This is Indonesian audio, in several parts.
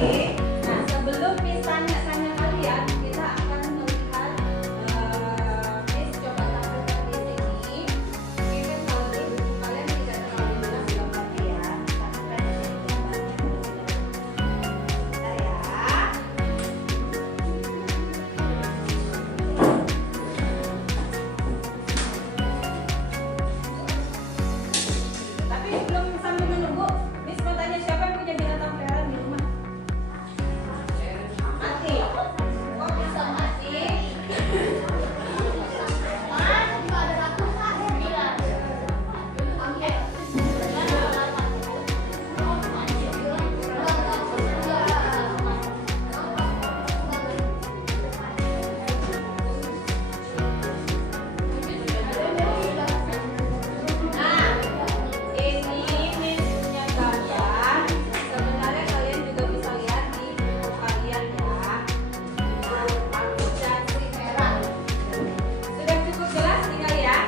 Nah, sebelum Miss tanya-tanya kalian, kita akan melihat Miss coba tampilkan di sini. Mungkin kalau di buku kalian tidak terlalu jelas gambarnya ya. Tampilkan di sini gambarnya dulu. Bentar ya. Tapi belum sampai menunggu, Miss mau tanya siapa yang punya binatang peliharaan di rumah? Mati. Kok bisa mati? Nah, ini Miss punya gambar. Sebenarnya kalian juga bisa lihat di buku kalian ya. Aku dan si merah. Sudah cukup jelas tinggal ya.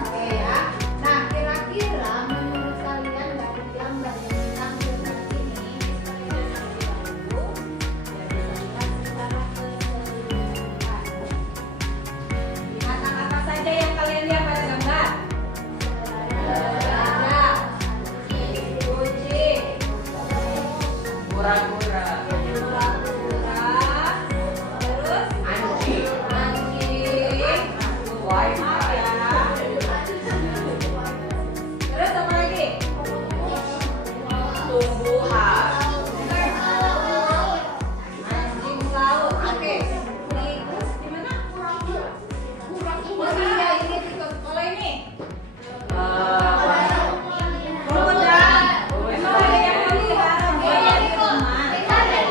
Oke ya. Nah, kira-kira menurut kalian dari gambar yang ditampilkan ini, Miss pakai terlebih dahulu biar bisa lihat secara keseluruhan. Binatang apa saja yang kalian lihat pada gambar? Gajah, kucing, Kura-kura, kura-kura, terus anjing, anjing, maaf ya. Terus apa lagi? tumbuhan, Anjing laut. Oke. Terus di mana? Oh iya, ini tuh. Kalau ini kuda. Emang ada yang mau pelihara buaya di rumah?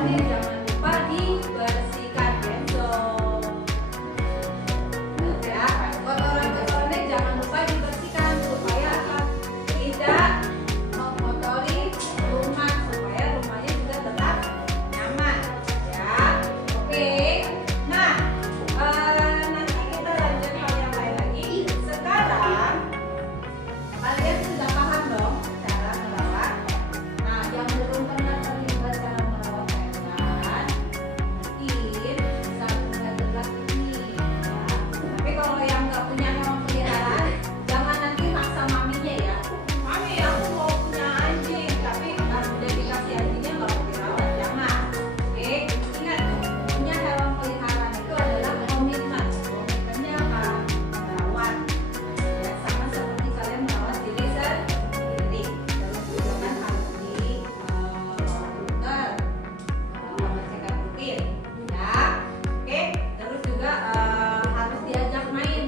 kotorannya jangan lupa dibersihkan besok. Ya, kotorannya jangan lupa dibersihkan supaya tidak mengotori rumah, supaya rumahnya juga tetap nyaman. Ya, oke. Nah, nanti kita lanjut hal yang lain lagi. Sekarang kalian sudah paham dong cara merawat. Nah, yang belum pernah terlibat cara merawat hewan, mungkin bisa mengajarkan ini. Ya. Tapi kalau yang nggak punya hewan peliharaan, jangan nanti maksa maminya ya. Mami, aku mau punya anjing, tapi udah dikasih anjingnya nggak mau dirawat. Jangan. Oke, ingat punya hewan peliharaan itu adalah komitmen. Komitmennya apa? Merawat. Ya, sama seperti kalian merawat diri sendiri. Terus juga kan harus di dokter, pengecekan rutin. Ya, oke. Terus juga harus diajak main.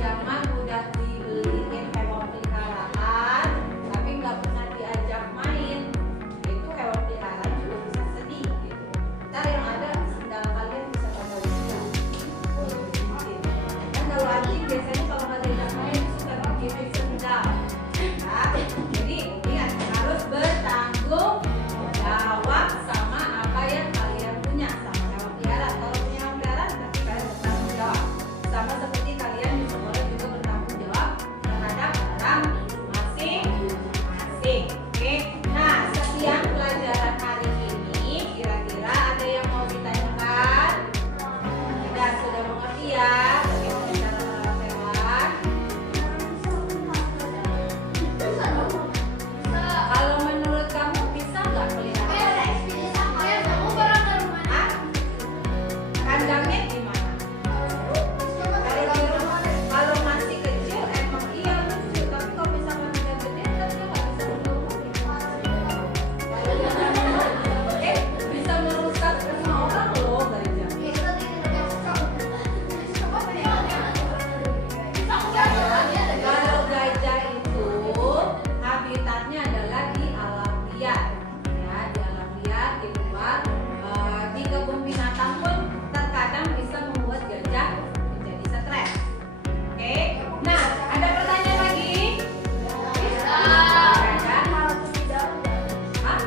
Jangan udah dibeliin hewan peliharaan, tapi nggak pernah diajak main. Itu hewan peliharaan juga bisa sedih gitu. Ntar yang ada sendal kalian bisa pada usia. Kan kalau anjing biasanya kalau nggak diajak main suka gigit sendal. Ya, jadi ingat harus bertanggung jawab sama apa yang kalian punya, sama hewan peliharaan. Kalau punya hewan peliharaan berarti kalian bertanggung jawab. Sama seperti kalian di sekolah juga bertanggung jawab terhadap barang masing-masing. Oke. Nah, sekian pelajaran hari ini. Kira-kira ada yang mau ditanyakan? Sudah mengerti ya bagaimana cara merawat hewan? Kalau menurut kamu bisa nggak pelihara? Hah? Kandangnya di mana? Kalau di rumah, kalau masih kecil emang iya lucu, tapi kalau misalkan udah gede kan dia nggak bisa keluar. Kalau dia bisa merusak rumah orang loh gajah. Kalau gajah itu habitatnya adalah di alam liar, ya di alam liar di luar. Di kebun binatang pun terkadang bisa membuat gajah menjadi stres. Oke, nah ada pertanyaan lagi? Bisa. Ada? Hah?